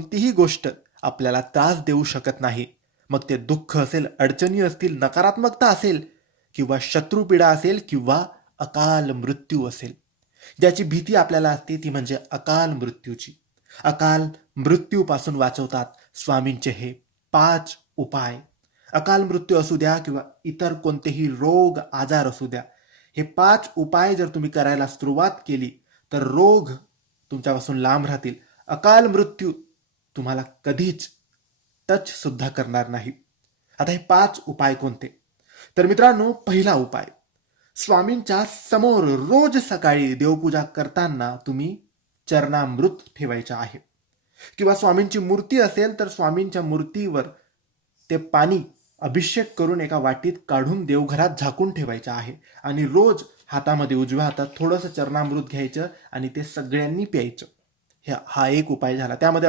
कोणतीही गोष्ट आपल्याला त्रास देऊ शकत नाही. मग ते दुःख असेल, अडचणी असतील, नकारात्मकता असेल किंवा शत्रुपीडा असेल किंवा अकाल मृत्यू असेल. ज्याची भीती आपल्याला असते ती म्हणजे अकाल मृत्यूची. अकाल मृत्यूपासून वाचवतात स्वामींचे हे 5 उपाय. अकाल मृत्यू असू द्या किंवा इतर कोणतेही रोग आजार असू द्या, हे 5 उपाय जर तुम्ही करायला सुरुवात केली तर रोग तुमच्यापासून लांब राहतील. अकाल मृत्यू तुम्हाला कधीच टच सुद्धा करणार नाही. आता हे 5 उपाय कोणते? तर मित्रांनो, पहिला उपाय, स्वामींच्या समोर रोज सकाळी देवपूजा करताना तुम्ही चरणामृत ठेवायचं आहे. किंवा स्वामींची मूर्ती असेल तर स्वामींच्या मूर्तीवर ते पाणी अभिषेक करून एका वाटीत काढून देवघरात झाकून ठेवायचं आहे. आणि रोज हातामध्ये, उजव्या हातात थोडंसं चरणामृत घ्यायचं आणि ते सगळ्यांनी प्यायचं. हा एक उपाय झाला. त्यामध्ये